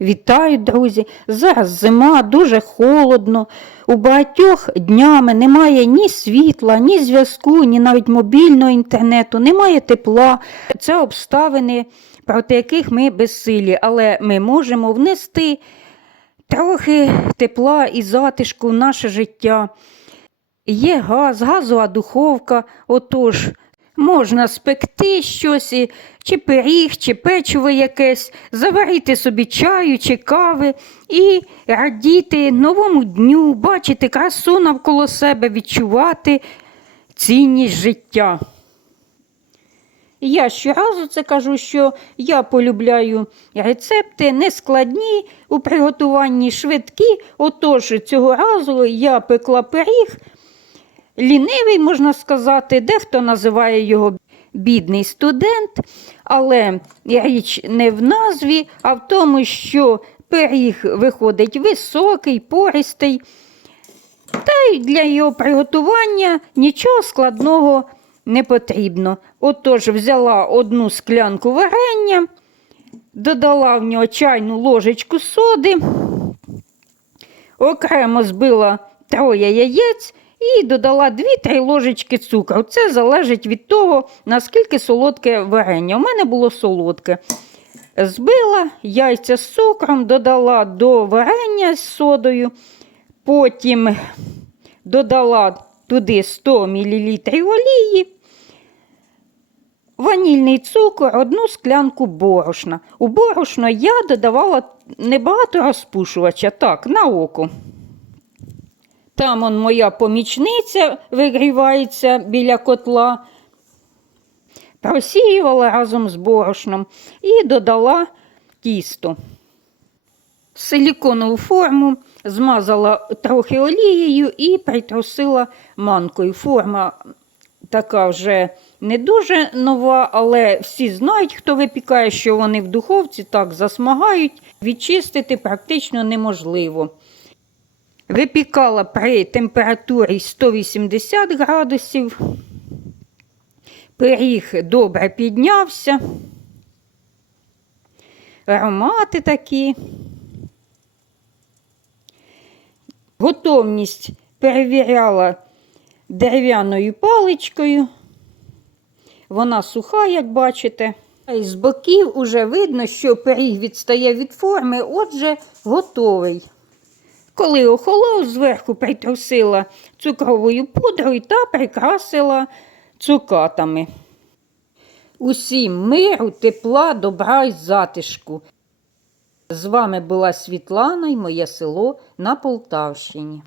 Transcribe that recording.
Вітаю, друзі! Зараз зима, дуже холодно. У багатьох днями немає ні світла, ні зв'язку, ні навіть мобільного інтернету, немає тепла. Це обставини, проти яких ми безсилі, але ми можемо внести трохи тепла і затишку в наше життя. Є газ, газова духовка, отож можна спекти щось, чи пиріг, чи печиво якесь, заварити собі чаю чи кави і радіти новому дню, бачити красу навколо себе, відчувати цінність життя. Я щоразу це кажу, що я полюбляю рецепти нескладні у приготуванні швидкі. Отож, цього разу я пекла пиріг, лінивий, можна сказати, дехто називає його бідний студент, але річ не в назві, а в тому, що пиріг виходить високий, пористий. Та й для його приготування нічого складного не потрібно. Отож, взяла одну склянку варення, додала в нього чайну ложечку соди, окремо збила троє яєць і додала 2-3 ложечки цукру. Це залежить від того, наскільки солодке варення. У мене було солодке. Збила яйця з цукром, додала до варення з содою, потім додала туди 100 мл олії, ванільний цукор, одну склянку борошна. У борошно я додавала небагато розпушувача, так, на око. Там он моя помічниця вигрівається біля котла. Просіювала разом з борошном і додала тісто. Силіконову форму змазала трохи олією і притрусила манкою. Форма така вже не дуже нова, але всі знають, хто випікає, що вони в духовці так засмагають, відчистити практично неможливо. Випікала при температурі 180 градусів. Пиріг добре піднявся. Аромати такі. Готовність перевіряла дерев'яною паличкою. Вона суха, як бачите. З боків уже видно, що пиріг відстає від форми, отже, готовий. Коли охолов, зверху притрусила цукровою пудрою та прикрасила цукатами. Усім миру, тепла, добра й затишку. З вами була Світлана і моє село на Полтавщині.